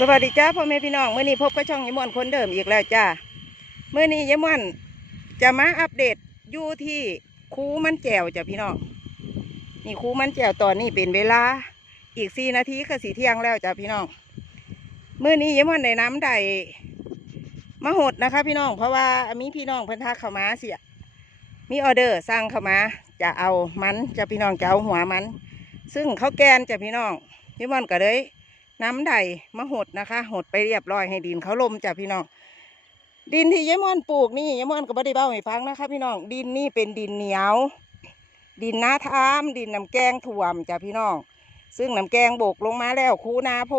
สวัสดีจ้าพ่อแม่พี่น้องเมื่อนี้พบกับช่องยมอนคนเดิมอีกแล้วจ้าเมื่อนี้ยมอนจะมาอัปเดตอยู่ที่คูมันแจวจ้ะพี่น้องนี่คูมันแจวตอนนี้เป็นเวลาอีกสี่นาทีก็สีเที่ยงแล้วจ้ะพี่น้องเมื่อนี้ยมอนได้น้ำได้มาหดนะคะ พี่น้องเพราะว่ามีพี่น้องเพิ่นทักเข้ามาเสียมีออเดอร์สั่งเข้ามา จะเอามันจะพี่น้องจะเอาหัวมัน ซึ่งเขาแกนจ้ะพี่น้องยมอนก็เลย น้ำไดมาหดนะคะ หดไปเรียบร้อยให้ดินเขาลมจ้ะพี่น้อง ดินที่ยายมอนปลูกนี่ยายมอนก็ไม่ได้เบ้าให้ฟังนะคะ พี่น้อง ดินนี่เป็นดินเหนียว ดินนาทามดินน้ำแกงถ่วมจ้ะพี่น้อง ซึ่งน้ำแกงโบกลงมาแล้วคูนาโพ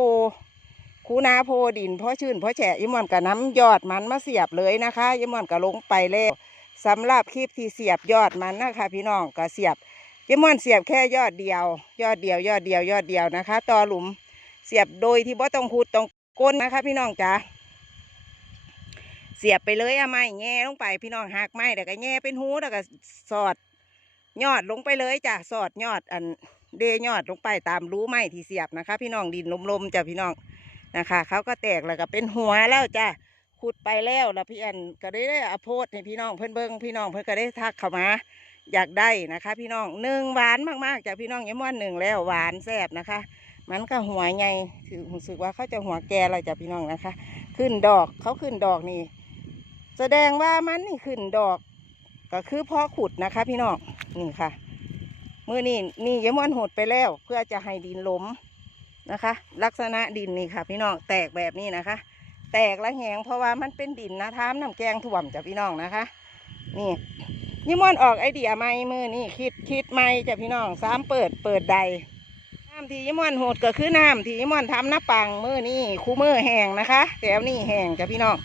คูนาโพดินเพราะชื้นเพราะแฉะยายมอนกับน้ำยอดมันมาเสียบเลยนะคะยายมอนก็ลงไปแล้วสำหรับคลิปที่เสียบยอดมันนะคะ พี่น้องก็เสียบยายมอนเสียบแค่ยอดเดียว ยอดเดียวยอดเดียวยอดเดียวนะคะ ต่อหลุม เสียบโดยที่บ่ต้องขุดต้องก้นนะคะพี่น้องจ๋าเสียบไปเลยอะไม้แง่ลงไปพี่น้องหักไม้แล้วก็แง่เป็นหูแล้วก็สอดยอดลงไปเลยจ้ะสอดยอดอันเดยอดลงไปตามรู้ไม้ที่เสียบนะคะ พี่น้องดินลมๆจ้ะพี่น้องนะคะ เขาก็แตกแล้วก็เป็นหัวแล้วจ้ะขุดไปแล้วแล้วพี่อันก็ได้ได้อโพสให้พี่น้องเพิ่อนเบิ้งพี่น้องเพิ่อนก็ได้ทักเข้ามาอยากได้นะคะ พี่น้องหนึ่งหวานมากๆจ้ะพี่น้องย้ำว่าหนึ่งแล้วหวานแซ่บนะคะ มันก็หัวใหญ่ถือรู้สึกว่าเขาจะหัวแก่อะไรจ้ะพี่น้องนะคะ ขึ้นดอกเขาขึ้นดอกนี่ แสดงว่ามันนี่ขึ้นดอก ก็คือพอขุดนะคะ พี่น้องนี่ค่ะมือนี่นี่ยมอนหดไปแล้ว เพื่อจะให้ดินล้มนะคะ ลักษณะดินนี่ค่ะ พี่น้องแตกแบบนี้นะคะ แตกและแหงเพราะว่ามันเป็นดินนะท้ามน้ำแกงถ่วมจ้ะพี่น้องนะคะ นี่ยมอนออกไอเดียใหม่มือนี่คิดคิดใหม่จ้ะพี่น้องสามเปิดเปิดใด ที่ยมอนโหดก็คือน้ำที่ยมอนทำหน้าปังมือนี่คู่มือแห้งนะคะแถวนี้แห้งจ้ะพี่น้อง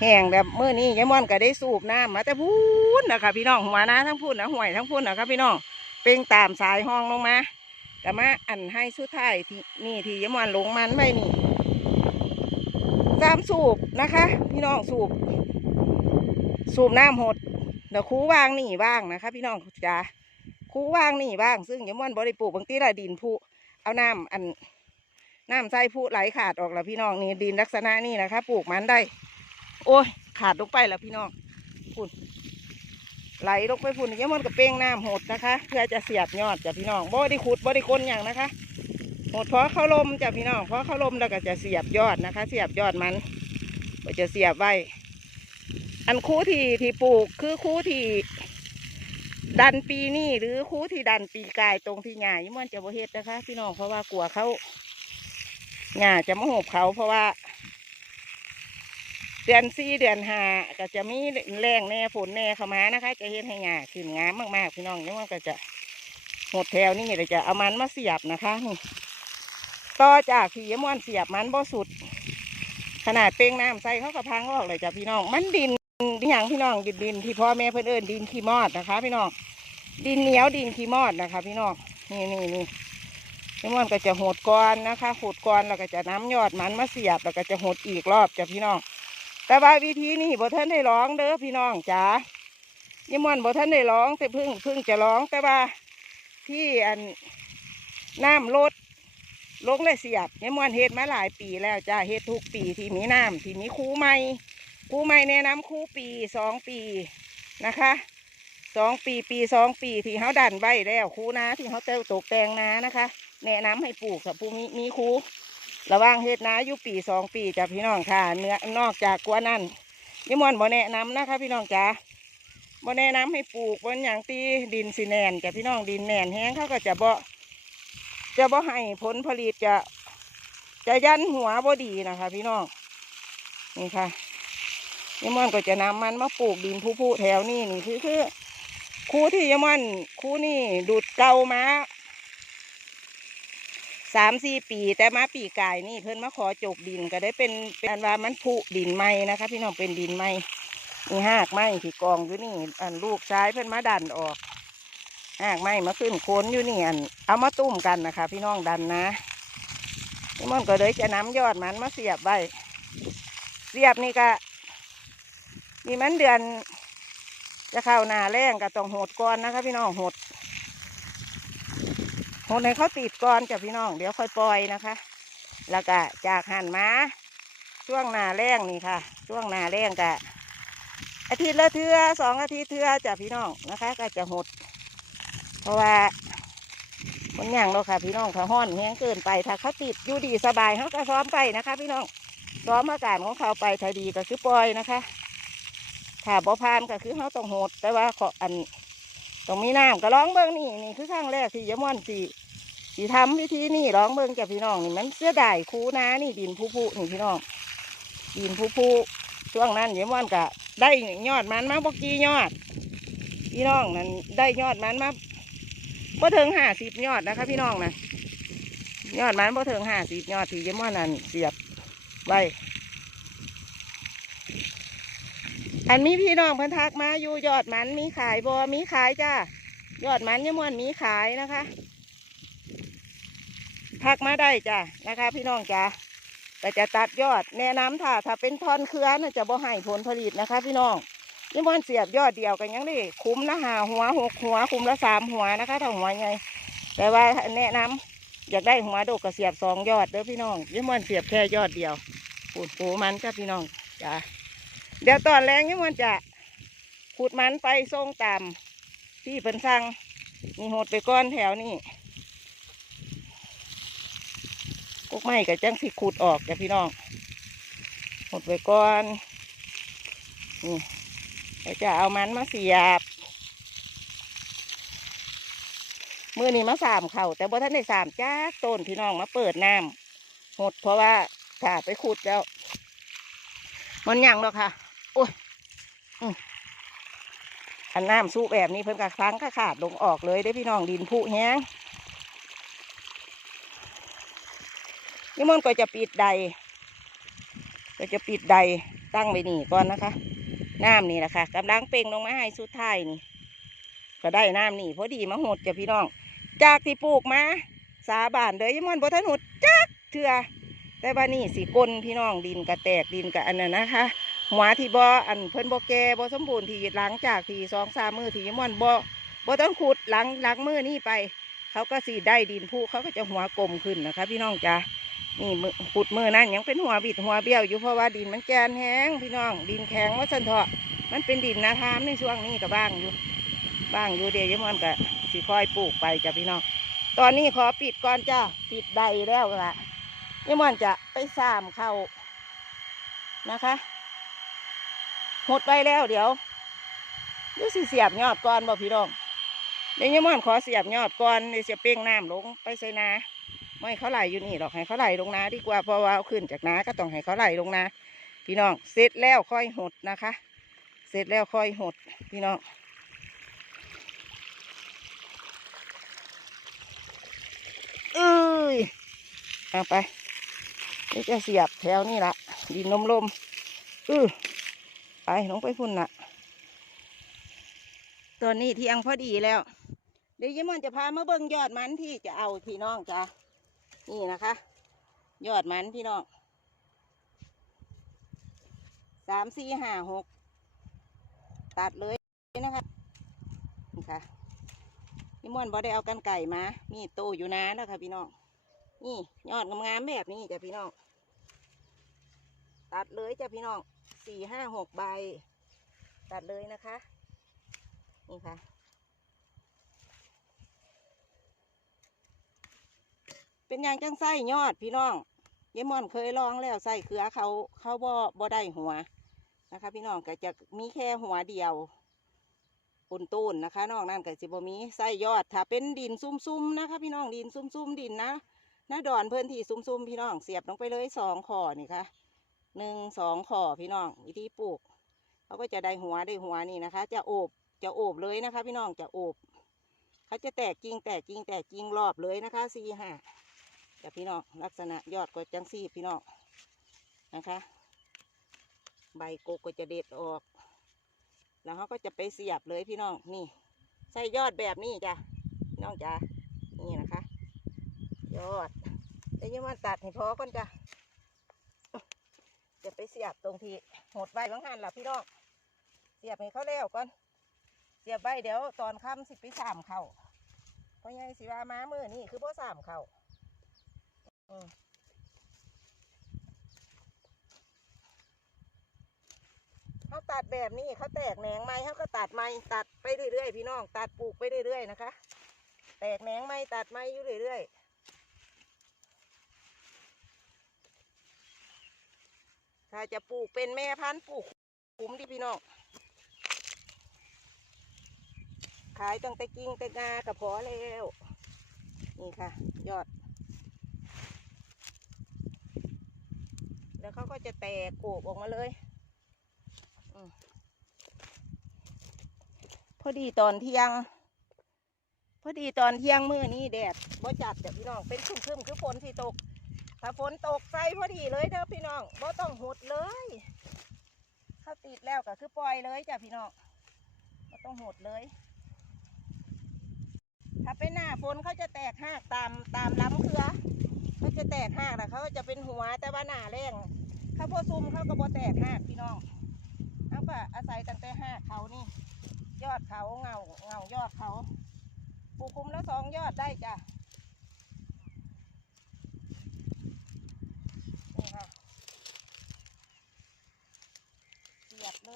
แห้งแบบมือนี้ยมอนก็ได้สูบน้ำมาแต่พูนนะคะพี่น้องหัวนะทั้งพูนนะห่วยทั้งพูนนะคะพี่น้องเป็นตามสายห้องลงมาก็มาอันให้สุดท้ายที่นี่ที่ยมอนลงมันไว้นี่ตามสูบนะคะ พี่น้องสูบ สูบน้ำหดเดี๋ยวคูวางนี่ว่างนะคะ พี่น้องจ้าคูว่างนี่ว่าง ซึ่งยมอนบริปูบางทีละดินผู้ เอาน้ำอันน้ำใส่ผู้ไหลขาดออกแล้วพี่น้องนี่ดินลักษณะนี่นะคะปลูกมันได้ โอ้ย ขาดลงไปแล้วพี่น้องพุ่นไหลลงไปพุ่นยมอนกับเป้งน้ำหดนะคะ เพื่อจะเสียบยอดจ้ะพี่น้องบ่ได้ขุดบ่ได้ก้นอย่างนะคะหดเพราะเข้าลมจ้ะพี่น้องเพราะเข้าลมแล้วก็จะเสียบยอดนะคะ เสียบยอดมันก็จะเสียบไว้อันคู่ที่ที่ปลูกคือคู่ที่ ดันปีนี่หรือคู่ที่ดันปีกายตรงที่หญ้ายิ่มันจะบ่เฮ็ดนะคะ พี่น้องเพราะว่ากลัวเขาหญ้าจะมาหบเขาเพราะว่า เดือนสี่เดือนห้าก็จะมีแรงแน่ฝนแน่เข้ามานะคะ จะเฮ็ดให้หญ้าขึ้นงามมากๆ พี่น้องยิ่มันก็จะหดแถวนี่เดี๋ยจะเอามันมาเสียบนะคะนี่ต่อจากที่ยมอนเสียบมันบ่สุด ขนาดเป้งน้ำใส่เขากระพังออกเลยจ้ะพี่น้องมันดินดินอย่างพี่น้องดินดินที่พ่อแม่เพื่อนเอินดินขี้มอดนะคะ พี่น้อง ดินเหนียวดินขี้มอดนะคะพี่น้องนี่นี่นี่นี่มันก็จะหดก้อนนะคะหดก้อนแล้วก็จะน้ำยอดมันมาเสียบแล้วก็จะหดอีกรอบจ้ะพี่น้อง แต่ว่าวิธีนี้บ่ท่านได้ร้องเด้อพี่น้องจ๋ายี่มันบ่ท่านได้ร้องแต่เพึ่งเพึ่งจะร้องแต่ว่าที่อันน้ำลดลงเลยเสียบยี่มันเฮ็ดมาหลายปีแล้วจ้าเฮ็ดทุกปีที่มีน้ำที่มีคูใหม่คูใหม่แนะนำคูปีสองปีนะคะ สองปีปีสองปีที่เขาดันไว้แล้วครูนาที่เขาเต้าตกแต่งนานะคะ แนะนำให้ปลูกกับผู้มีมีครูระว่างเฮ็ดนาอยู่ปีสองปีจ้ะพี่น้องค่ะเนื้อนอกจากกว่านั้นยี่มอนบ่แนะนำนะคะ พี่น้องจ๋าบ่แนะนำให้ปลูกบนอย่างตีดินสีแนนจ้ะพี่น้องดินแนนแห้งเขาก็จะบ่จะบ่ให้ผลผลิตจะจะยันหัวบ่ดีนะคะ พี่น้องนี่ค่ะยายมอนก็จะนำมันมาปลูกดินผู้ผู้แถวนี้นี่คือคือ คูที่ยมอนคูนี่ดูดเก่ามาสามสี่ปี แต่มาปีกายนี่เพิ่นมาขอจกดินก็ได้เป็นเป็นอันว่ามันผุดินใหม่นะคะ พี่น้องเป็นดินใหม่มีหากไม้ที่กองอยู่นี่ อันลูกชายเพิ่นมาดันออกหากไม้มาขึ้นโคนอยู่นี่อันเอามาตุ้มกันนะคะ พี่น้องดันนะยายมอนก็เลยจะน้ำยอดมันมาเสียบไว้เสียบนี่ก็มีมันเดือน จะเข้าหนาแรงก็ต้องโหดก่อนนะคะ พี่น้องโหดโหดให้เขาติดก่อนจ้ะพี่น้อง เดี๋ยวค่อยปล่อยนะคะ แล้วก็จากหันมาช่วงหนาแรงนี่ค่ะ ช่วงหนาแรงกะอาทิตย์ละเทือสองอาทิตย์เทือจ้ะพี่น้องนะคะ ก็จะหด เพราะว่าคนอย่างเราค่ะ พี่น้องเขาห้อนแห้งเกินไปถ้าเขาติดอยู่ดีสบายเขาก็ซ้อมไปนะคะ พี่น้องซ้อมอาการของเขาไปถ้าดีก็คือปล่อยนะคะ ถ้าบ่พานก็คือเขาต้องโหด แต่ว่าขออันต้องมีน้ำก็ร้องเบิ้งนี่นี่คือครั้งแรกที่ยมอนสีสีทำวิธีนี่ร้องเบิ้งกับพี่น้องนี่มันเสียดายคูนานี่ดินผู้ผู้นี่พี่น้อง ดินผู้ผู้ช่วงนั้นยมอนก็ได้ยอดมันมาบกี่ยอด พี่น้องนั้นได้ยอดมันมาบ่ถึงห้าสิบยอดนะคะพี่น้องนะยอดมันบ่ถึงห้าสิบยอดที่ยมอนนั้นเสียบไว้ อันมีพี่น้องเพิ่นทักมาอยู่ยอดมันมีขายบอมีขายจ้ายอดมันยมวนมีขายนะคะทักมาได้จ้ะนะคะ พี่น้องจ้ะแต่จะตัดยอดแนะนำถ้าถ้าเป็นท่อนเครือนะจะบ่ให้ผลผลิตนะคะ พี่น้องยมวนเสียบยอดเดียวกันยังได้คุ้มละหาหัวหกหัวคุ้มละสามหัวนะคะถ้าหัวใหญ่แต่ว่าแนะนำอยากได้หัวโดกก็เสียบสองยอดเด้อพี่น้องยมวนเสียบแค่ยอดเดียวปูดปูมันจ้ะพี่น้องจ้ะ เดี๋ยวตอนแรงนี่มันจะขุดมันไปส่งตามที่เพิ่นสั่งมีหดไปก้อนแถวนี่กุกไม้กับจังสิขุดออกจ้ะพี่น้องหดไปก้อนนี่แล้วจะเอามันมาเสียบมือนี้มาสามเข่าแต่บ่ท่านได้สามจ้าต้นพี่น้องมาเปิดน้ำหดเพราะว่าถ้าไปขุดแล้วมันหยังหรอกค่ะ โอ้ยอันน้ำสู้แบบนี้เพิ่นกะครั้งก็ขาดลงออกเลยได้พี่น้องดินผุแห้งนี่มันก็จะปิดใด ก็จะปิดใดตั้งไว้นี่ก่อนนะคะ น้ำนี่แหละค่ะกำลังเป่งลงมาให้สุดท้ายนี่ ก็ได้น้ำนี่พอดีมาหดจะพี่น้อง จากที่ปลูกมาสาบานเลยยี่มันบทันหดจักเถื่อแต่ว่านี่สีก้นพี่น้องดินกระแตกดินกระอันนั้นนะคะ หัวที่บ่ออันเพิ่นบ่แก่บ่สมบูรณ์ที่หลังจากที่สองสามมือที่ยมอนบ่บ่ต้องขุดหลังหลังมือนี่ไป เขาก็สีได้ดินผู้เขาก็จะหัวกลมขึ้นนะคะ พี่น้องจ้านี่มือขุดมือนั่นยังเป็นหัวบิดหัวเบี้ยวอยู่เพราะว่าดินมันแกนแห้งพี่น้อง ดินแข็งว่าสันเถาะมันเป็นดินนาทามในช่วงนี้ก็บ้างอยู่บ้างอยู่เดียวยมอนก็สิค่อยปลูกไปจ้ะพี่น้องตอนนี้ขอปิดก่อนจ้าปิดใดแล้วล่ะยายมอนจะไปสามเข้านะคะ หมดไปแล้วเดี๋ยวเดี๋ยวสิเสียบยอดก่อนบ่พี่น้องเดี๋ยวยายมอนขอเสียบยอดก่อนเดี๋ยวจะเป้งน้ำลงไปใส่นาไม่เขาไหลอยู่นี่หรอกให้เขาไหลลงนาดีกว่าเพราะว่าเอาขึ้นจากนาก็ต้องให้เขาไหลลงนาพี่น้องเสร็จแล้วค่อยหดนะคะ เสร็จแล้วค่อยหดพี่น้องเอ้ยเอาไปนี่จะเสียบแถวนี่ละดินนมลมอือ ลงไปพุ่นละตอนนี้เที่ยงพอดีแล้ว เดี๋ยวยมมันจะพามาเบิ่งยอดมันที่จะเอาพี่น้องจ้ะนี่นะคะ ยอดมันพี่น้องสามสี่ห้าหกตัดเลยนะคะนี่ค่ะยิ้มมันบ่ได้เอากันไก่มามีโตอยู่นะแล้วค่ะพี่น้องนี่ยอดงามๆแบบนี้จ้ะพี่น้อง ตัดเลยจ้ะพี่น้อง สี่ห้าหกใบ ตัดเลยนะคะ นี่ค่ะ เป็นยางจังไส้ยอดพี่น้องเยายมอนเคยลองแล้วใส่เครือเขาเขาบ่บ่ได้หัวนะคะ พี่น้องก็จะมีแค่หัวเดียวปุนตูนนะคะนอกนั้นก็จะบ่มีไส้ยอดถ้าเป็นดินซุ่มๆนะคะ พี่น้องดินซุ่มๆดินนะหน้าดอนเพื่อนที่ซุ่มๆพี่น้องเสียบลงไปเลยสองขอนี่ค่ะ หนึ่งสองขอพี่น้องวิธีปลูกเขาก็จะได้หัวได้หัวนี่นะคะ จะโอบจะโอบเลยนะคะ พี่น้องจะโอบเขาจะแตกกิ่งแตกกิ่งแตกกิ่งรอบเลยนะคะสี่ห้าแต่พี่น้องลักษณะยอดก็จังสี่พี่น้องนะคะ ใบโกก็จะเด็ดออก แล้วเขาก็จะไปเสียบเลยพี่น้องนี่ใส่ยอดแบบนี้จ้ะพี่น้องจ้ะนี่นะคะ ยอดเดี๋ยวยังมาตัดให้พอก่อนจ้ะ จะไปเสียบตรงที่หดใบบางหันล่ะพี่น้องเสียบให้เขาแล้วก่อน เสียบใบเดี๋ยวตอนค่ำสิบไปสามเขาพ่อใหญ่สิวาม้ามือนี่คือพ่อสามเขาอืเขาตัดแบบนี้เขาแตกแหนงไม้เขาก็ตัดไม้ตัดไปเรื่อยๆพี่น้อง ตัดปลูกไปเรื่อยๆนะคะ แตกแหนงไม้ตัดไม้อยู่เรื่อยๆ ถ้าจะปลูกเป็นแม่พันธุ์ปลูกคุ้มดิพี่น้อง ขายตั้งแต่กิ่งแต่งากับพอแล้ว นี่ค่ะ ยอด แล้วเขาก็จะแตกโกบออกมาเลยอพอดีตอนเที่ยง พอดีตอนเที่ยงมือนี้แดดบ่จัดเดี๋ยวพี่น้อง เป็นครึมๆคือฝนสิตก ถ้าฝนตกใส่พอดีเลยเด้อพี่น้องบ่ต้องหดเลยเข้าติดแล้วก็คือปล่อยเลยจ้ะพี่น้องบ่ต้องหดเลย ถ้าเป็นหน้าฝนเขาจะแตกหากตามตามลำเครือเขาจะแตกหากนะเขาจะเป็นหัวแต่ว่าหน้าแรงเขาพอซุ่มเขาก็บ่แตกหากพี่น้องเขาก็อาศัยตั้งแต่หากเขานี่ ยอดเขาเงาเงายอดเขาปลูกคุมแล้วสองยอดได้จ้ะนี่ค่ะ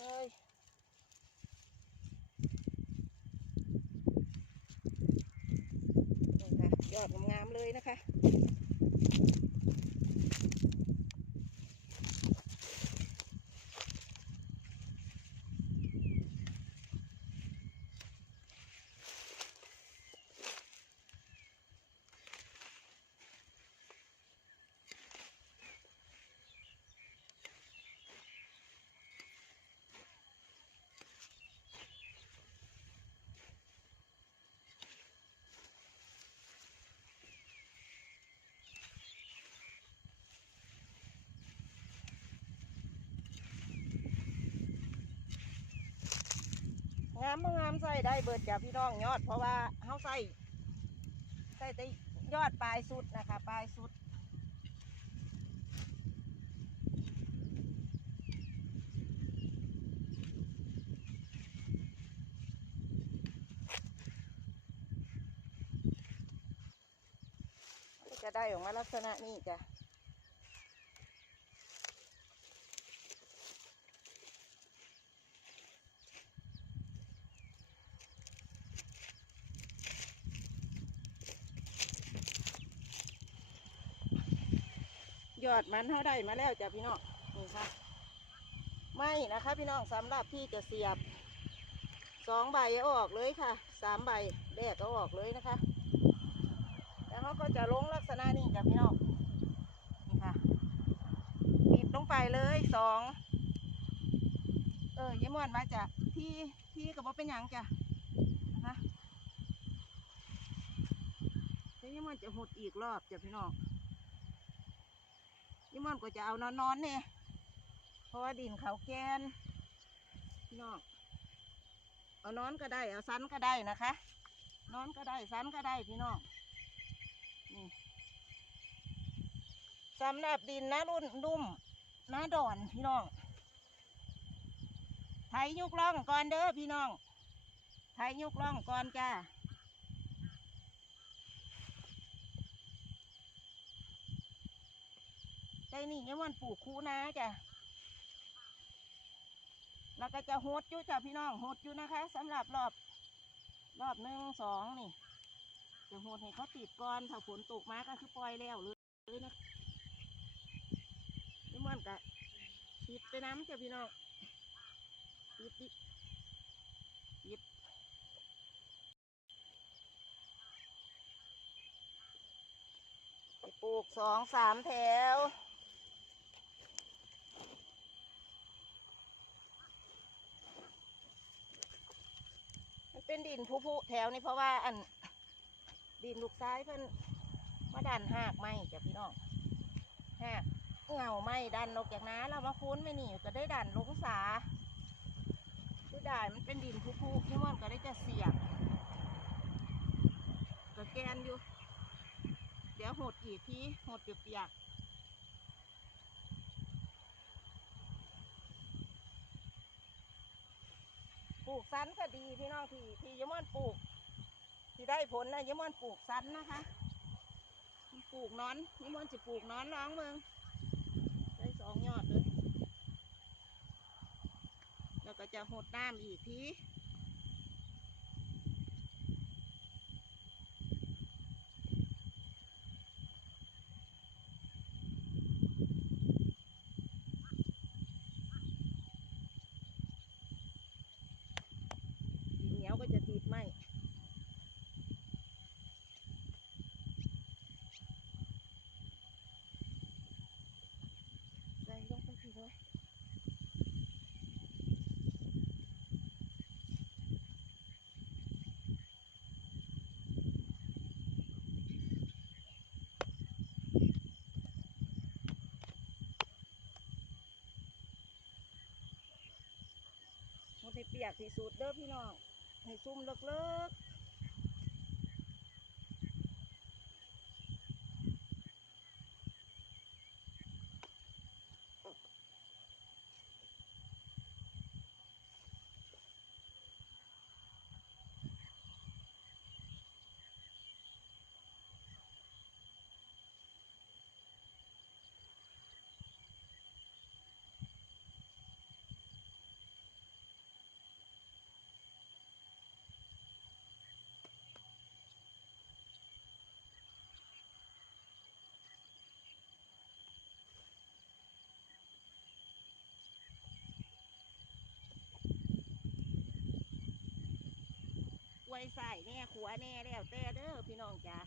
เลยนี่ค่ะยอดงามๆเลยนะคะามงามใส่ได้เบิดจ้ะพี่น้องยอด เพราะว่าเขาใส่ใส่แต่ยอดปลายสุดนะคะ ปลายสุดจะได้ออกมาลักษณะนี้จ้ะ อดมันเท่าได้มาแล้วจ้ะพี่น้องนี่ค่ะไม่นะคะ พี่น้องสำหรับที่จะเสียบสองใบอออกเลยค่ะสามใบแดกเอออกเลยนะคะ แล้วเขาก็จะลงลักษณะนี้จ้ะพี่น้องนี่ค่ะปิดลงไปเลยสองเออยี่มวนมาจ้ะที่ที่กับว่าเป็นยังจ้ะนะคะเดี๋ยวยี่มวนจะหดอีกรอบจ้ะพี่น้อง ยี่มอนก็จะเอานอนๆเนี่ยเพราะว่าดินเขาแกนพี่น้องเอานอนก็ได้เอาสันก็ได้นะคะ นอนก็ได้สันก็ได้พี่น้องนี่สำหรับดินนะรุ่นนุ่มนะดอนพี่น้องไถยุกล่องก่อนเด้อพี่น้องไถยุกล่องก่อนจ้า ได้นี่ยังมันปลูกคูนะจ้ะแล้วก็จะโหดอยู่จ้ะพี่น้องโหดอยู่นะคะสำหรับรอบ รอบหนึ่งสองนี่ จะโหดให้เขาติดก่อนถ้าฝนตกมาก็คือปล่อยแล้วเลยเลยนะนี่มันก็ติดไปน้ำจ้ะพี่น้องติดติดติดปลูกสองสามแถว เป็นดินผุๆแถวนี้เพราะว่าอัน ดินลูกซ้ายเพิ่นมาดันหากไม้จ้ะพี่น้องหากเหงาไม้ดันออกจากน้าเรามาคุ้นไม่หนีก็ได้ดันลงสาคือได้มันเป็นดินผุๆที่มันก็ได้จะเสียบก็แกนอยู่ เดี๋ยวหดอีกทีหดเปียกๆ ปลูกสันก็ดีพี่น้องที่ที่ยมอนปลูก ที่ได้ผลนะยมอนปลูกสันนะคะปลูกนอนยมอนจะปลูกนอนน้องเมืองได้สองยอดเลยแล้วก็จะหดน้ำอีกทีดินเหนียวก็จะติดไหมใส่ลงไปทีเลย มัน ให้เปียกที่สุดเด้อพี่น้องให้ซุ่มเลิกๆ ไว้ใส่แน่ขัวแน่แล้วแต่เด้อพี่น้องจ้า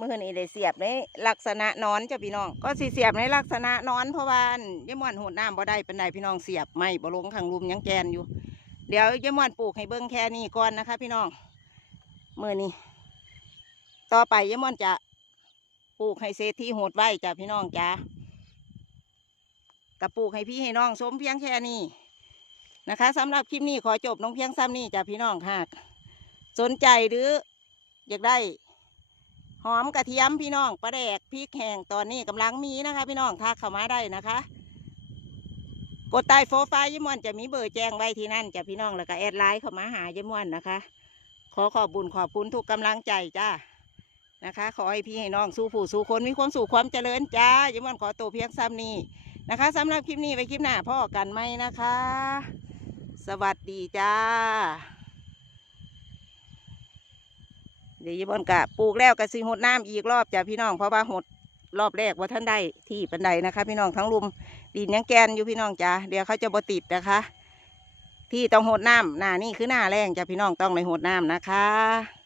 มือนี่ได้เสียบในลักษณะนอนจ้ะพี่น้อง ก็สิเสียบในลักษณะนอนเพราะว่าอั่นยม่วนโหดน้ำบ่ได้เป็นไดพี่น้องเสียบไม่บ่ลงข้างลุมยังแกนอยู่ เดี๋ยวยายม่วนปลูกให้เบิ่งแค่นี้ก่อนนะคะ พี่น้องมือนี้ ต่อไปยายม่วนจะปลูกให้เศรษฐีโหดไว้จ้ะพี่น้องจ้ากับปลูกให้พี่ให้น้องสมเพียงแค่นี้นะคะสำหรับคลิปนี้ขอจบน้องเพียงซ้ำนี่จ้ะพี่น้องค่ะสนใจหรืออยากได้ หอมกระเทียมพี่น้องปลาแดกพริกแห้งตอนนี้กำลังมีนะคะ พี่น้องทักเข้ามาได้นะคะ กดใต้โฟไฟยิมวันจะมีเบอร์แจ้งไว้ที่นั่นจะพี่น้องแล้วก็แอดไลน์เข้ามาหายิมวันนะคะ ขอขอบบุญขอบคุณทุกกำลังใจจ้านะคะ ขอให้พี่ให้น้องสู้ผู้สู้คนมีความสุขความเจริญจ้ายิมวันขอตัวเพียงซ้ำนี้นะคะสำหรับคลิปนี้ไว้คลิปหน้าพ่อกันไหมนะคะ สวัสดีจ้า เดี๋ยวยีบอนกะปลูกแล้วกะสิหดน้ำอีกรอบจ้ะพี่น้องเพราะว่าหดรอบแรกว่าท่านได้ที่ปันไดนะคะ พี่น้องทั้งลุมดินยังแกนอยู่พี่น้องจ้ะเดี๋ยวเขาจะบติดนะคะ ที่ต้องหดน้ำหน้านี่คือหน้าแรงจ้ะพี่น้องต้องในหดน้ำนะคะ